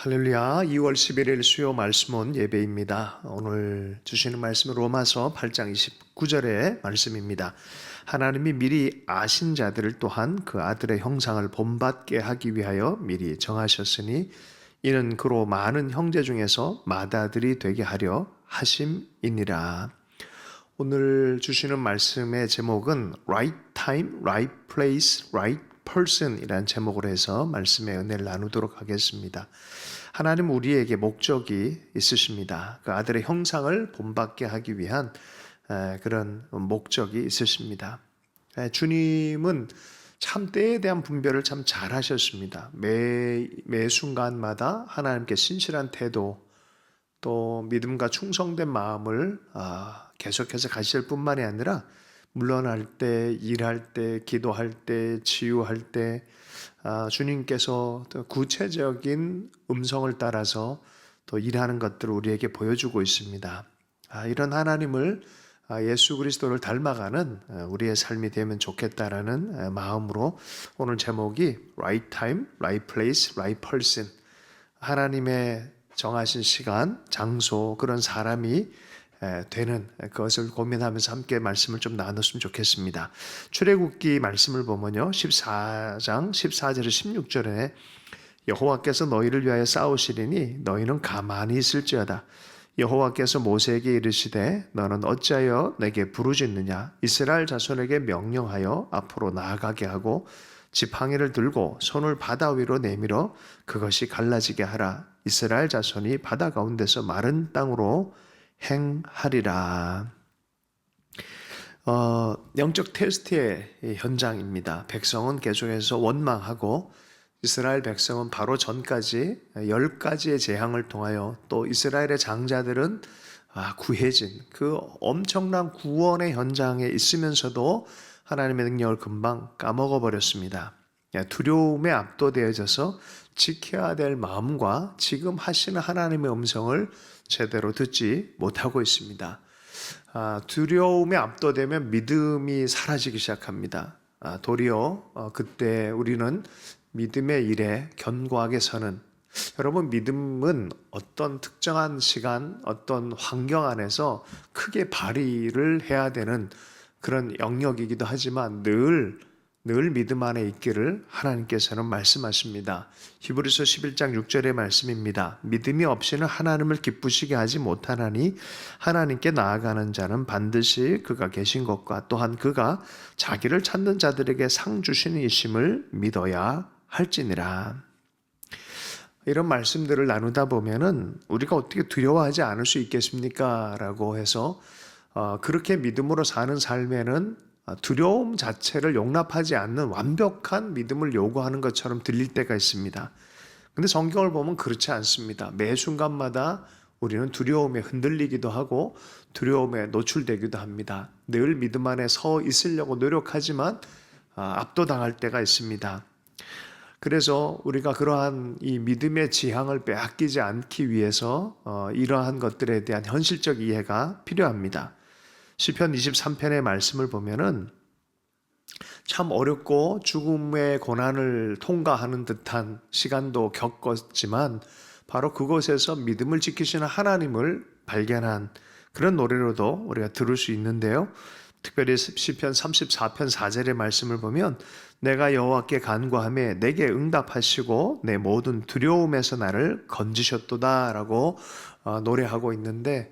할렐루야. 2월 11일 수요 말씀은 예배입니다. 오늘 주시는 말씀은 로마서 8장 29절의 말씀입니다. 하나님이 미리 아신 자들을 또한 그 아들의 형상을 본받게 하기 위하여 미리 정하셨으니 이는 그로 많은 형제 중에서 맏아들이 되게 하려 하심이니라. 오늘 주시는 말씀의 제목은 Right Time, Right Place, Right Person 이라는 제목으로 해서 말씀의 은혜를 나누도록 하겠습니다. 하나님 우리에게 목적이 있으십니다. 그 아들의 형상을 본받게 하기 위한 그런 목적이 있으십니다. 주님은 참 때에 대한 분별을 참 잘하셨습니다. 매 순간마다 하나님께 신실한 태도 또 믿음과 충성된 마음을 계속해서 가실 뿐만이 아니라 물러날 때, 일할 때, 기도할 때, 치유할 때 주님께서 또 구체적인 음성을 따라서 또 일하는 것들을 우리에게 보여주고 있습니다. 이런 하나님을 예수 그리스도를 닮아가는 우리의 삶이 되면 좋겠다라는 마음으로 오늘 제목이 Right Time, Right Place, Right Person 하나님의 정하신 시간, 장소, 그런 사람이 되는 그것을 고민하면서 함께 말씀을 좀 나눴으면 좋겠습니다. 출애굽기 말씀을 보면요. 14장 14절에 16절에 여호와께서 너희를 위하여 싸우시리니 너희는 가만히 있을지어다. 여호와께서 모세에게 이르시되 너는 어찌하여 내게 부르짖느냐 이스라엘 자손에게 명령하여 앞으로 나아가게 하고 지팡이를 들고 손을 바다 위로 내밀어 그것이 갈라지게 하라. 이스라엘 자손이 바다 가운데서 마른 땅으로 행하리라. 영적 테스트의 현장입니다. 백성은 계속해서 원망하고 이스라엘 백성은 바로 전까지 10가지의 재앙을 통하여 또 이스라엘의 장자들은 구해진 그 엄청난 구원의 현장에 있으면서도 하나님의 능력을 금방 까먹어 버렸습니다. 두려움에 압도되어져서 지켜야 될 마음과 지금 하시는 하나님의 음성을 제대로 듣지 못하고 있습니다. 두려움에 압도되면 믿음이 사라지기 시작합니다. 도리어 그때 우리는 믿음의 일에 견고하게 서는, 여러분 믿음은 어떤 특정한 시간, 어떤 환경 안에서 크게 발휘를 해야 되는 그런 영역이기도 하지만 늘 믿음 안에 있기를 하나님께서는 말씀하십니다. 히브리서 11장 6절의 말씀입니다. 믿음이 없이는 하나님을 기쁘시게 하지 못하나니 하나님께 나아가는 자는 반드시 그가 계신 것과 또한 그가 자기를 찾는 자들에게 상 주시는 이심을 믿어야 할지니라. 이런 말씀들을 나누다 보면은 우리가 어떻게 두려워하지 않을 수 있겠습니까? 라고 해서 그렇게 믿음으로 사는 삶에는 두려움 자체를 용납하지 않는 완벽한 믿음을 요구하는 것처럼 들릴 때가 있습니다. 근데 성경을 보면 그렇지 않습니다. 매 순간마다 우리는 두려움에 흔들리기도 하고 두려움에 노출되기도 합니다. 늘 믿음 안에 서 있으려고 노력하지만 압도당할 때가 있습니다. 그래서 우리가 그러한 이 믿음의 지향을 빼앗기지 않기 위해서 이러한 것들에 대한 현실적 이해가 필요합니다. 시편 23편의 말씀을 보면은 참 어렵고 죽음의 고난을 통과하는 듯한 시간도 겪었지만 바로 그곳에서 믿음을 지키시는 하나님을 발견한 그런 노래로도 우리가 들을 수 있는데요. 특별히 시편 34편 4절의 말씀을 보면 내가 여호와께 간구하며 내게 응답하시고 내 모든 두려움에서 나를 건지셨도다 라고 노래하고 있는데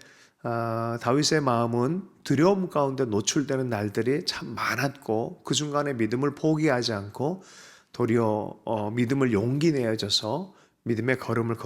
다윗의 마음은 두려움 가운데 노출되는 날들이 참 많았고 그 순간에 믿음을 포기하지 않고 도리어 믿음을 용기 내어져서 믿음의 걸음을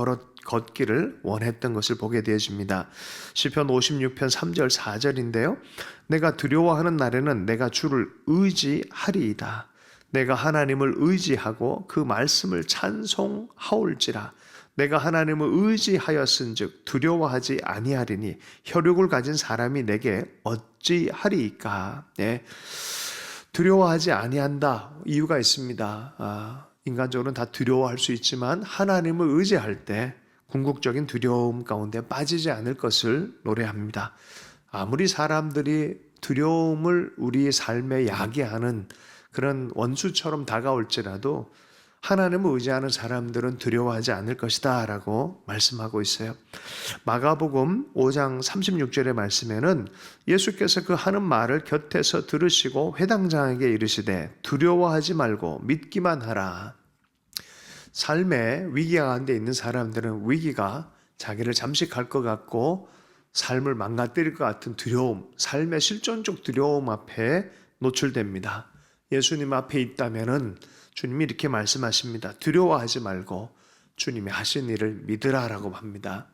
걷기를 원했던 것을 보게 되어집니다. 시편 56편 3절 4절인데요. 내가 두려워하는 날에는 내가 주를 의지하리이다. 내가 하나님을 의지하고 그 말씀을 찬송하올지라. 내가 하나님을 의지하였은즉 두려워하지 아니하리니 혈육을 가진 사람이 내게 어찌하리이까. 두려워하지 아니한다. 이유가 있습니다. 인간적으로는 다 두려워할 수 있지만 하나님을 의지할 때 궁극적인 두려움 가운데 빠지지 않을 것을 노래합니다. 아무리 사람들이 두려움을 우리 삶에 야기하는 그런 원수처럼 다가올지라도 하나님을 의지하는 사람들은 두려워하지 않을 것이다 라고 말씀하고 있어요. 마가복음 5장 36절의 말씀에는 예수께서 그 하는 말을 곁에서 들으시고 회당장에게 이르시되 두려워하지 말고 믿기만 하라. 삶의 위기 가운데 있는 사람들은 위기가 자기를 잠식할 것 같고 삶을 망가뜨릴 것 같은 두려움, 삶의 실존적 두려움 앞에 노출됩니다. 예수님 앞에 있다면은 주님이 이렇게 말씀하십니다. 두려워하지 말고 주님이 하신 일을 믿으라라고 합니다.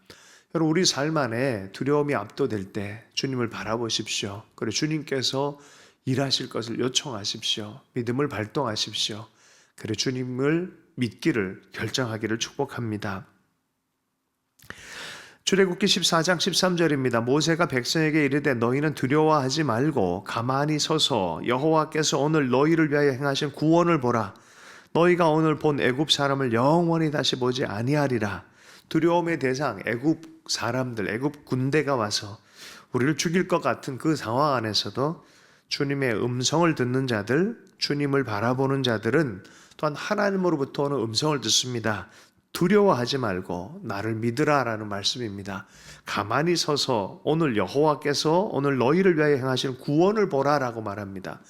여러분, 우리 삶 안에 두려움이 압도될 때 주님을 바라보십시오. 그리고 주님께서 일하실 것을 요청하십시오. 믿음을 발동하십시오. 그리고 주님을 믿기를 결정하기를 축복합니다. 출애굽기 14장 13절입니다. 모세가 백성에게 이르되 너희는 두려워하지 말고 가만히 서서 여호와께서 오늘 너희를 위하여 행하신 구원을 보라. 너희가 오늘 본 애굽 사람을 영원히 다시 보지 아니하리라. 두려움의 대상 애굽 사람들, 애굽 군대가 와서 우리를 죽일 것 같은 그 상황 안에서도 주님의 음성을 듣는 자들, 주님을 바라보는 자들은 또한 하나님으로부터 오는 음성을 듣습니다. 두려워하지 말고 나를 믿으라라는 말씀입니다. 가만히 서서 오늘 여호와께서 오늘 너희를 위하여 행하신 구원을 보라라고 말합니다.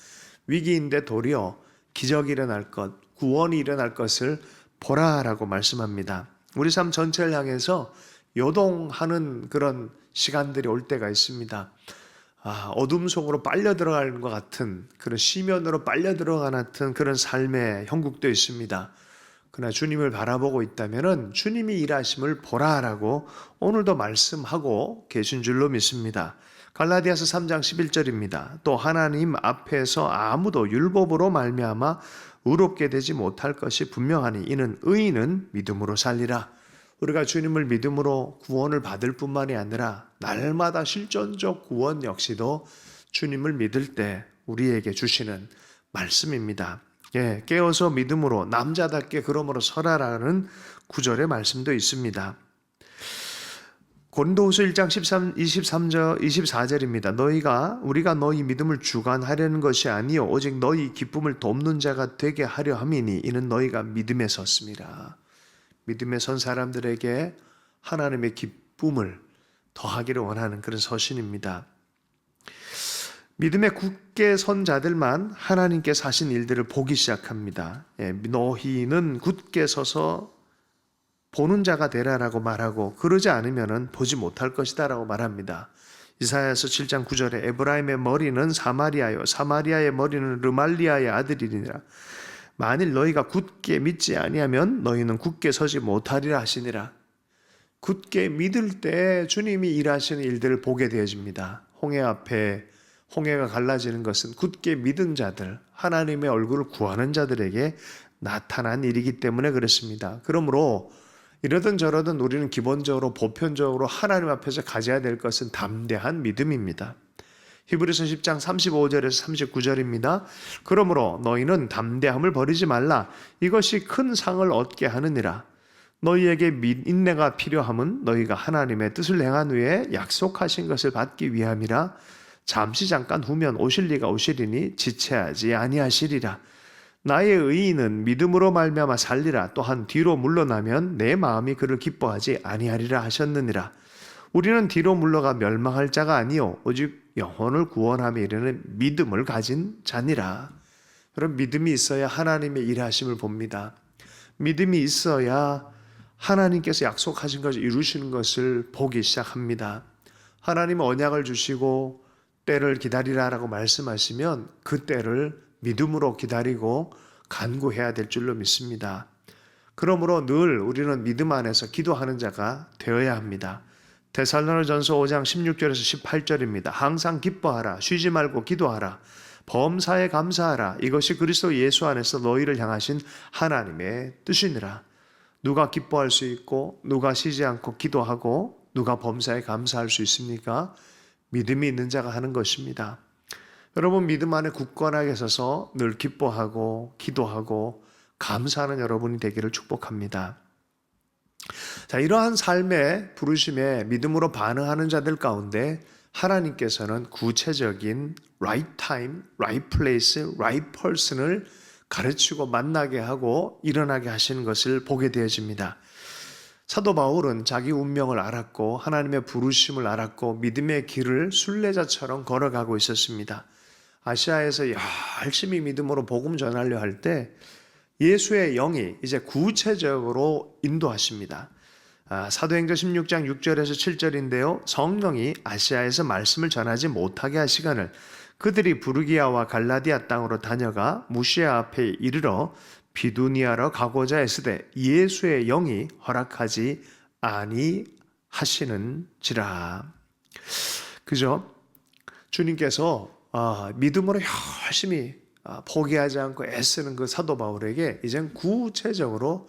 위기인데 도리어 기적이 일어날 것, 구원이 일어날 것을 보라라고 말씀합니다. 우리 삶 전체를 향해서 요동하는 그런 시간들이 올 때가 있습니다. 어둠 속으로 빨려 들어가는 것 같은 그런 시면으로 빨려 들어가는 같은 그런 삶의 형국도 있습니다. 그러나 주님을 바라보고 있다면 주님이 일하심을 보라라고 오늘도 말씀하고 계신 줄로 믿습니다. 갈라디아서 3장 11절입니다. 또 하나님 앞에서 아무도 율법으로 말미암아 의롭게 되지 못할 것이 분명하니 이는 의인은 믿음으로 살리라. 우리가 주님을 믿음으로 구원을 받을 뿐만이 아니라 날마다 실존적 구원 역시도 주님을 믿을 때 우리에게 주시는 말씀입니다. 깨어서 믿음으로 남자답게 그러므로 서라라는 구절의 말씀도 있습니다. 고린도후서 1장 24절입니다. 우리가 너희 믿음을 주관하려는 것이 아니요 오직 너희 기쁨을 돕는 자가 되게 하려 함이니 이는 너희가 믿음에 섰습니다. 믿음에 선 사람들에게 하나님의 기쁨을 더하기를 원하는 그런 서신입니다. 믿음에 굳게 선 자들만 하나님께서 하신 일들을 보기 시작합니다. 너희는 굳게 서서 보는 자가 되라라고 말하고 그러지 않으면 보지 못할 것이다 라고 말합니다. 이사야서 7장 9절에 에브라임의 머리는 사마리아요 사마리아의 머리는 르말리아의 아들이니라. 만일 너희가 굳게 믿지 아니하면 너희는 굳게 서지 못하리라 하시니라. 굳게 믿을 때 주님이 일하시는 일들을 보게 되어집니다. 홍해 앞에 홍해가 갈라지는 것은 굳게 믿은 자들, 하나님의 얼굴을 구하는 자들에게 나타난 일이기 때문에 그렇습니다. 그러므로 이러든 저러든 우리는 기본적으로 보편적으로 하나님 앞에서 가져야 될 것은 담대한 믿음입니다. 히브리서 10장 35절에서 39절입니다. 그러므로 너희는 담대함을 버리지 말라. 이것이 큰 상을 얻게 하느니라. 너희에게 인내가 필요함은 너희가 하나님의 뜻을 행한 후에 약속하신 것을 받기 위함이라. 잠시 잠깐 후면 오실 리가 오시리니 지체하지 아니하시리라. 나의 의인은 믿음으로 말미암아 살리라. 또한 뒤로 물러나면 내 마음이 그를 기뻐하지 아니하리라 하셨느니라. 우리는 뒤로 물러가 멸망할 자가 아니요 오직 영혼을 구원함에 이르는 믿음을 가진 자니라. 여러분, 믿음이 있어야 하나님의 일하심을 봅니다. 믿음이 있어야 하나님께서 약속하신 것을 이루시는 것을 보기 시작합니다. 하나님은 언약을 주시고 때를 기다리라라고 말씀하시면 그 때를 믿음으로 기다리고 간구해야 될 줄로 믿습니다. 그러므로 늘 우리는 믿음 안에서 기도하는 자가 되어야 합니다. 데살로니가전서 5장 16절에서 18절입니다. 항상 기뻐하라. 쉬지 말고 기도하라. 범사에 감사하라. 이것이 그리스도 예수 안에서 너희를 향하신 하나님의 뜻이니라. 누가 기뻐할 수 있고 누가 쉬지 않고 기도하고 누가 범사에 감사할 수 있습니까? 믿음이 있는 자가 하는 것입니다. 여러분, 믿음 안에 굳건하게 서서 늘 기뻐하고 기도하고 감사하는 여러분이 되기를 축복합니다. 자, 이러한 삶의 부르심에 믿음으로 반응하는 자들 가운데 하나님께서는 구체적인 right time, right place, right person을 가르치고 만나게 하고 일어나게 하시는 것을 보게 되어집니다. 사도 바울은 자기 운명을 알았고 하나님의 부르심을 알았고 믿음의 길을 순례자처럼 걸어가고 있었습니다. 아시아에서 열심히 믿음으로 복음 전하려 할 때 예수의 영이 이제 구체적으로 인도하십니다. 사도행전 16장 6절에서 7절인데요. 성령이 아시아에서 말씀을 전하지 못하게 할 시간을 그들이 부르기아와 갈라디아 땅으로 다녀가 무시아 앞에 이르러 비두니아로 가고자 했으되 예수의 영이 허락하지 아니하시는지라. 그죠? 주님께서 믿음으로 열심히 포기하지 않고 애쓰는 그 사도 바울에게 이젠 구체적으로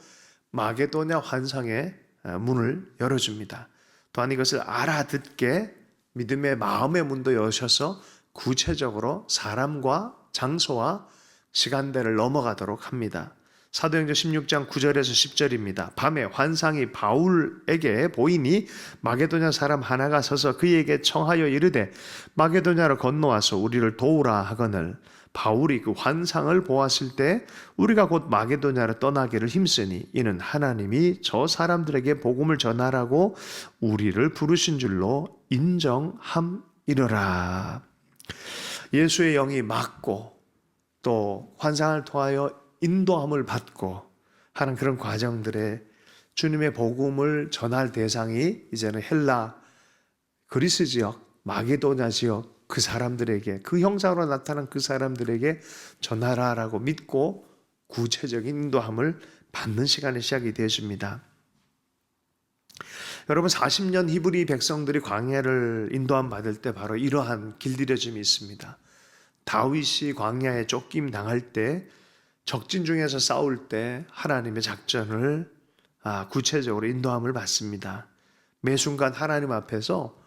마게도냐 환상의 문을 열어줍니다. 또한 이것을 알아듣게 믿음의 마음의 문도 여셔서 구체적으로 사람과 장소와 시간대를 넘어가도록 합니다. 사도행전 16장 9절에서 10절입니다. 밤에 환상이 바울에게 보이니 마게도냐 사람 하나가 서서 그에게 청하여 이르되 마게도냐로 건너와서 우리를 도우라 하거늘 바울이 그 환상을 보았을 때 우리가 곧 마게도냐로 떠나기를 힘쓰니 이는 하나님이 저 사람들에게 복음을 전하라고 우리를 부르신 줄로 인정함이러라. 예수의 영이 맡고 또 환상을 통하여 인도함을 받고 하는 그런 과정들에 주님의 복음을 전할 대상이 이제는 헬라, 그리스 지역, 마게도냐 지역 그 사람들에게, 그 형상으로 나타난 그 사람들에게 전하라라고 믿고 구체적인 인도함을 받는 시간이 시작이 되어집니다. 여러분 40년 히브리 백성들이 광야를 인도함 받을 때 바로 이러한 길들여짐이 있습니다. 다윗이 광야에 쫓김 당할 때 적진 중에서 싸울 때 하나님의 작전을 구체적으로 인도함을 받습니다. 매 순간 하나님 앞에서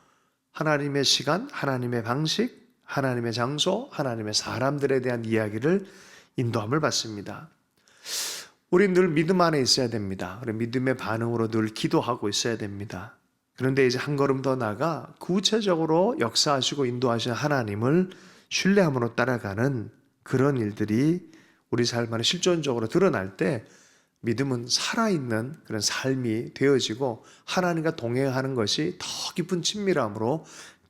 하나님의 시간, 하나님의 방식, 하나님의 장소, 하나님의 사람들에 대한 이야기를 인도함을 받습니다. 우린 늘 믿음 안에 있어야 됩니다. 우리 믿음의 반응으로 늘 기도하고 있어야 됩니다. 그런데 이제 한 걸음 더 나아가 구체적으로 역사하시고 인도하시는 하나님을 신뢰함으로 따라가는 그런 일들이 우리 삶 안에 실존적으로 드러날 때 믿음은 살아있는 그런 삶이 되어지고 하나님과 동행하는 것이 더 깊은 친밀함으로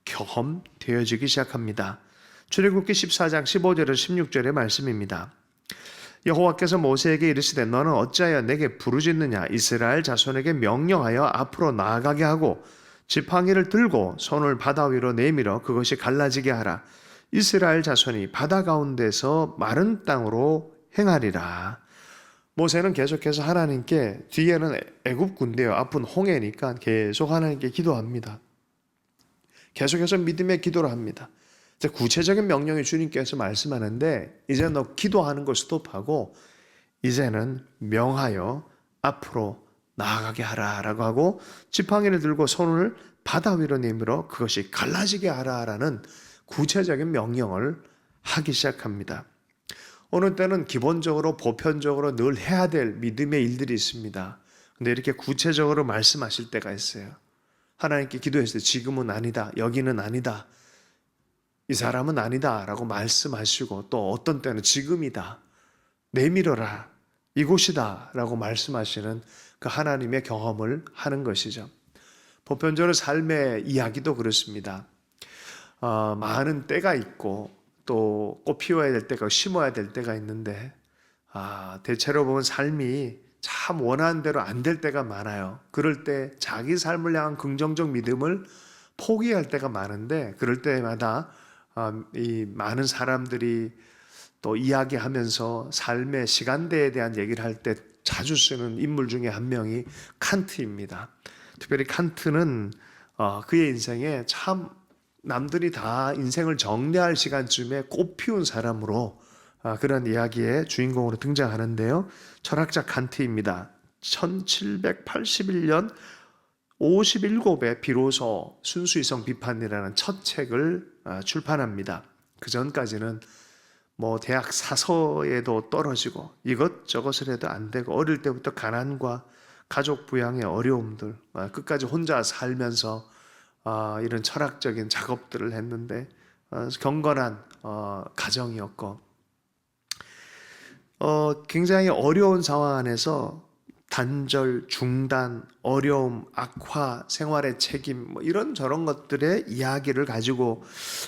경험되어지기 시작합니다. 출애굽기 14장 15절에서 16절의 말씀입니다. 여호와께서 모세에게 이르시되 너는 어찌하여 내게 부르짖느냐. 이스라엘 자손에게 명령하여 앞으로 나아가게 하고 지팡이를 들고 손을 바다 위로 내밀어 그것이 갈라지게 하라. 이스라엘 자손이 바다 가운데서 마른 땅으로 행하리라. 모세는 계속해서 하나님께, 뒤에는 애굽 군대요, 앞은 홍해니까 계속 하나님께 기도합니다. 계속해서 믿음의 기도를 합니다. 구체적인 명령이 주님께서 말씀하는데 이제 너 기도하는 걸 스톱하고 이제는 명하여 앞으로 나아가게 하라라고 하고 지팡이를 들고 손을 바다 위로 내밀어 그것이 갈라지게 하라라는 구체적인 명령을 하기 시작합니다. 어느 때는 기본적으로 보편적으로 늘 해야 될 믿음의 일들이 있습니다. 근데 이렇게 구체적으로 말씀하실 때가 있어요. 하나님께 기도했을 때 지금은 아니다, 여기는 아니다, 이 사람은 아니다 라고 말씀하시고 또 어떤 때는 지금이다, 내밀어라, 이곳이다 라고 말씀하시는 그 하나님의 경험을 하는 것이죠. 보편적으로 삶의 이야기도 그렇습니다. 많은 때가 있고 또 꽃 피워야 될 때가, 심어야 될 때가 있는데 대체로 보면 삶이 참 원하는 대로 안 될 때가 많아요. 그럴 때 자기 삶을 향한 긍정적 믿음을 포기할 때가 많은데 그럴 때마다 이 많은 사람들이 또 이야기하면서 삶의 시간대에 대한 얘기를 할 때 자주 쓰는 인물 중에 한 명이 칸트입니다. 특별히 칸트는 그의 인생에 참 남들이 다 인생을 정리할 시간쯤에 꽃 피운 사람으로 그런 이야기의 주인공으로 등장하는데요. 철학자 칸트입니다. 1781년 57에 비로소 순수이성 비판이라는 첫 책을 출판합니다. 그 전까지는 뭐 대학 사서에도 떨어지고 이것저것을 해도 안 되고 어릴 때부터 가난과 가족 부양의 어려움들, 끝까지 혼자 살면서 이런 철학적인 작업들을 했는데 경건한 가정이었고 굉장히 어려운 상황 안에서 단절, 중단, 어려움, 악화, 생활의 책임, 뭐 이런 저런 것들의 이야기를 가지고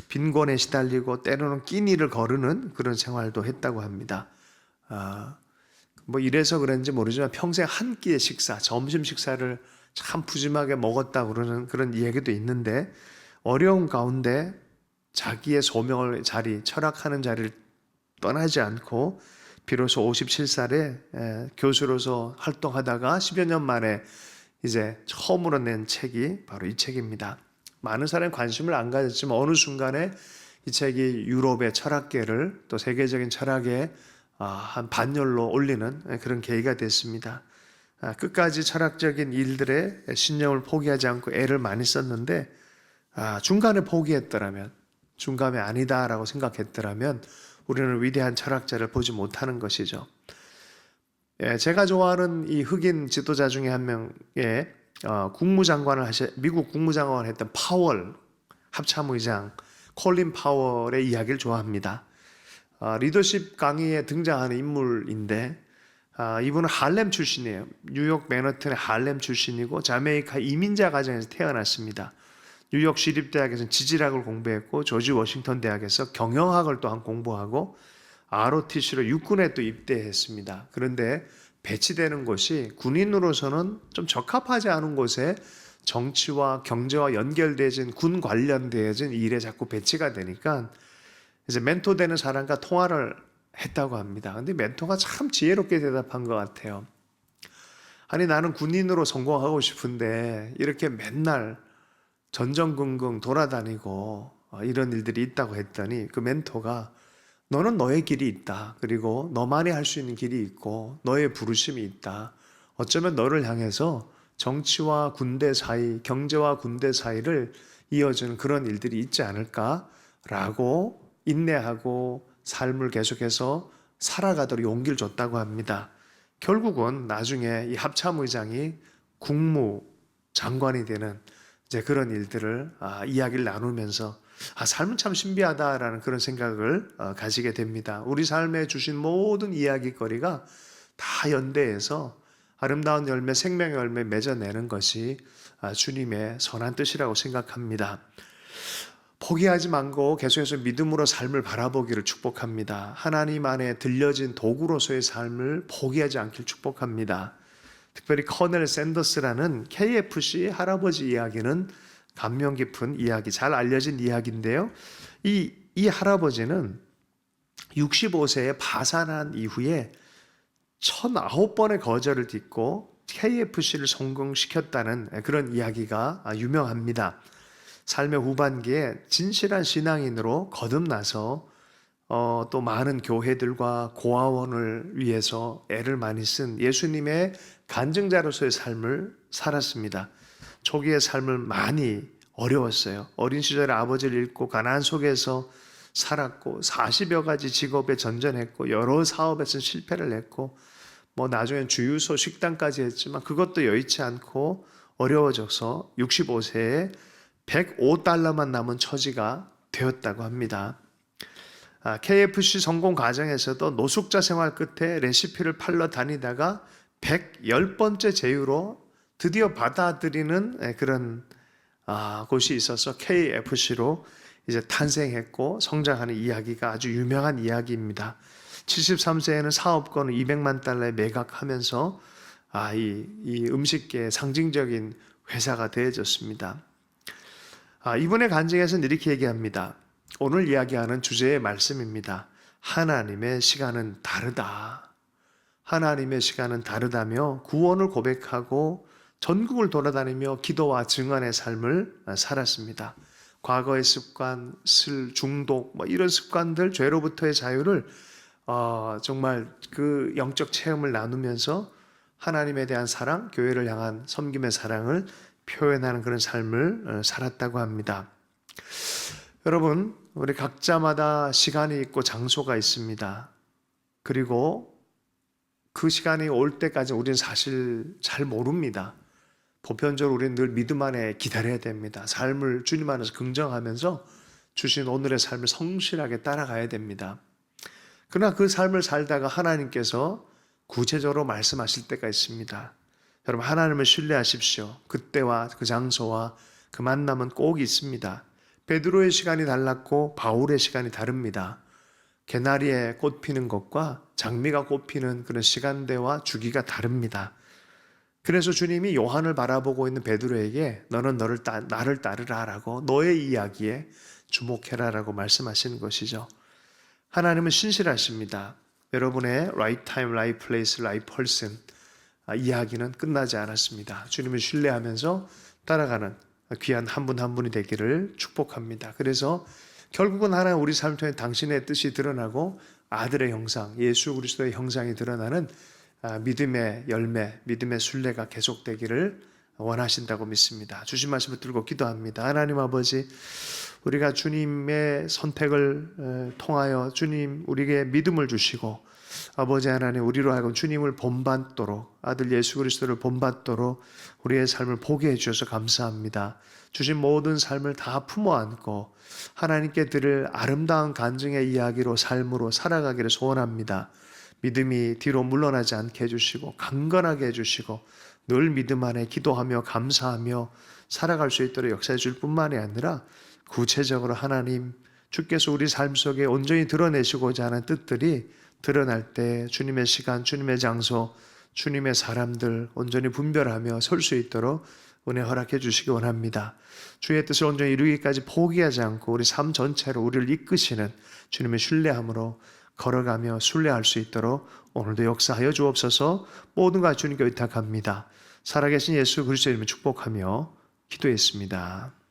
빈곤에 시달리고 때로는 끼니를 거르는 그런 생활도 했다고 합니다. 아, 뭐 이래서 그런지 모르지만 평생 한 끼의 식사, 점심 식사를 참 푸짐하게 먹었다 그러는 그런 이야기도 있는데 어려운 가운데 자기의 소명을 자리, 철학하는 자리를 떠나지 않고 비로소 57살에 교수로서 활동하다가 10여 년 만에 이제 처음으로 낸 책이 바로 이 책입니다. 많은 사람이 관심을 안 가졌지만 어느 순간에 이 책이 유럽의 철학계를 또 세계적인 철학에 한 반열로 올리는 그런 계기가 됐습니다. 끝까지 철학적인 일들에 신념을 포기하지 않고 애를 많이 썼는데 중간에 포기했더라면, 중간에 아니다라고 생각했더라면 우리는 위대한 철학자를 보지 못하는 것이죠. 제가 좋아하는 이 흑인 지도자 중에 한 명의 미국 국무장관을 했던 파월 합참의장 콜린 파월의 이야기를 좋아합니다. 리더십 강의에 등장하는 인물인데 이분은 할렘 출신이에요. 뉴욕 맨하튼의 할렘 출신이고 자메이카 이민자 가정에서 태어났습니다. 뉴욕 시립대학에서는 지질학을 공부했고 조지 워싱턴 대학에서 경영학을 또한 공부하고 ROTC로 육군에 또 입대했습니다. 그런데 배치되는 곳이 군인으로서는 좀 적합하지 않은 곳에 정치와 경제와 연결되어진 군 관련되어진 일에 자꾸 배치가 되니까 이제 멘토 되는 사람과 통화를 했다고 합니다. 근데 멘토가 참 지혜롭게 대답한 것 같아요. 아니 나는 군인으로 성공하고 싶은데 이렇게 맨날 전전긍긍 돌아다니고 이런 일들이 있다고 했더니 그 멘토가 너는 너의 길이 있다. 그리고 너만이 할 수 있는 길이 있고 너의 부르심이 있다. 어쩌면 너를 향해서 정치와 군대 사이, 경제와 군대 사이를 이어주는 그런 일들이 있지 않을까라고 인내하고 삶을 계속해서 살아가도록 용기를 줬다고 합니다. 결국은 나중에 이 합참의장이 국무장관이 되는 이제 그런 일들을 이야기를 나누면서 삶은 참 신비하다라는 그런 생각을 가지게 됩니다. 우리 삶에 주신 모든 이야기거리가 다 연대해서 아름다운 열매, 생명의 열매 맺어내는 것이 주님의 선한 뜻이라고 생각합니다. 포기하지 말고 계속해서 믿음으로 삶을 바라보기를 축복합니다. 하나님 안에 들려진 도구로서의 삶을 포기하지 않길 축복합니다. 특별히 커넬 샌더스라는 KFC 할아버지 이야기는 감명 깊은 이야기, 잘 알려진 이야기인데요. 이 할아버지는 65세에 파산한 이후에 1009번의 거절을 딛고 KFC를 성공시켰다는 그런 이야기가 유명합니다. 삶의 후반기에 진실한 신앙인으로 거듭나서 또 많은 교회들과 고아원을 위해서 애를 많이 쓴 예수님의 간증자로서의 삶을 살았습니다. 초기의 삶을 많이 어려웠어요. 어린 시절에 아버지를 잃고 가난 속에서 살았고 40여 가지 직업에 전전했고 여러 사업에서 실패를 했고 뭐 나중엔 주유소 식당까지 했지만 그것도 여의치 않고 어려워져서 65세에 105달러만 남은 처지가 되었다고 합니다. KFC 성공 과정에서도 노숙자 생활 끝에 레시피를 팔러 다니다가 110번째 제휴로 드디어 받아들이는 그런 곳이 있어서 KFC로 이제 탄생했고 성장하는 이야기가 아주 유명한 이야기입니다. 73세에는 사업권을 200만 달러에 매각하면서 이 음식계의 상징적인 회사가 되어졌습니다. 이분의 간증에서는 이렇게 얘기합니다. 오늘 이야기하는 주제의 말씀입니다. 하나님의 시간은 다르다. 하나님의 시간은 다르다며 구원을 고백하고 전국을 돌아다니며 기도와 증언의 삶을 살았습니다. 과거의 습관, 중독, 이런 습관들, 죄로부터의 자유를 정말 그 영적 체험을 나누면서 하나님에 대한 사랑, 교회를 향한 섬김의 사랑을 표현하는 그런 삶을 살았다고 합니다. 여러분, 우리 각자마다 시간이 있고 장소가 있습니다. 그리고 그 시간이 올 때까지 우리는 사실 잘 모릅니다. 보편적으로 우리는 늘 믿음 안에 기다려야 됩니다. 삶을 주님 안에서 긍정하면서 주신 오늘의 삶을 성실하게 따라가야 됩니다. 그러나 그 삶을 살다가 하나님께서 구체적으로 말씀하실 때가 있습니다. 여러분, 하나님을 신뢰하십시오. 그때와 그 장소와 그 만남은 꼭 있습니다. 베드로의 시간이 달랐고 바울의 시간이 다릅니다. 개나리에 꽃 피는 것과 장미가 꽃 피는 그런 시간대와 주기가 다릅니다. 그래서 주님이 요한을 바라보고 있는 베드로에게 너는 나를 따르라라고 너의 이야기에 주목해라라고 말씀하시는 것이죠. 하나님은 신실하십니다. 여러분의 right time, right place, right person 이야기는 끝나지 않았습니다. 주님을 신뢰하면서 따라가는 귀한 한 분 한 분이 되기를 축복합니다. 그래서 결국은 하나님 우리 삶 통해 당신의 뜻이 드러나고 아들의 형상, 예수 그리스도의 형상이 드러나는 믿음의 열매, 믿음의 순례가 계속되기를 원하신다고 믿습니다. 주신 말씀을 들고 기도합니다. 하나님 아버지, 우리가 주님의 선택을 통하여 주님 우리에게 믿음을 주시고 아버지 하나님 우리로 하여금 주님을 본받도록 아들 예수 그리스도를 본받도록 우리의 삶을 보게 해주셔서 감사합니다. 주신 모든 삶을 다 품어 안고 하나님께 드릴 아름다운 간증의 이야기로 삶으로 살아가기를 소원합니다. 믿음이 뒤로 물러나지 않게 해주시고 강건하게 해주시고 늘 믿음 안에 기도하며 감사하며 살아갈 수 있도록 역사해 줄 뿐만이 아니라 구체적으로 하나님 주께서 우리 삶 속에 온전히 드러내시고자 하는 뜻들이 드러날 때 주님의 시간, 주님의 장소, 주님의 사람들 온전히 분별하며 설 수 있도록 은혜 허락해 주시기 원합니다. 주의 뜻을 온전히 이루기까지 포기하지 않고 우리 삶 전체로 우리를 이끄시는 주님의 신뢰함으로 걸어가며 순례할 수 있도록 오늘도 역사하여 주옵소서. 모든 것 주님께 의탁합니다. 살아계신 예수 그리스도의 이름으로 축복하며 기도했습니다.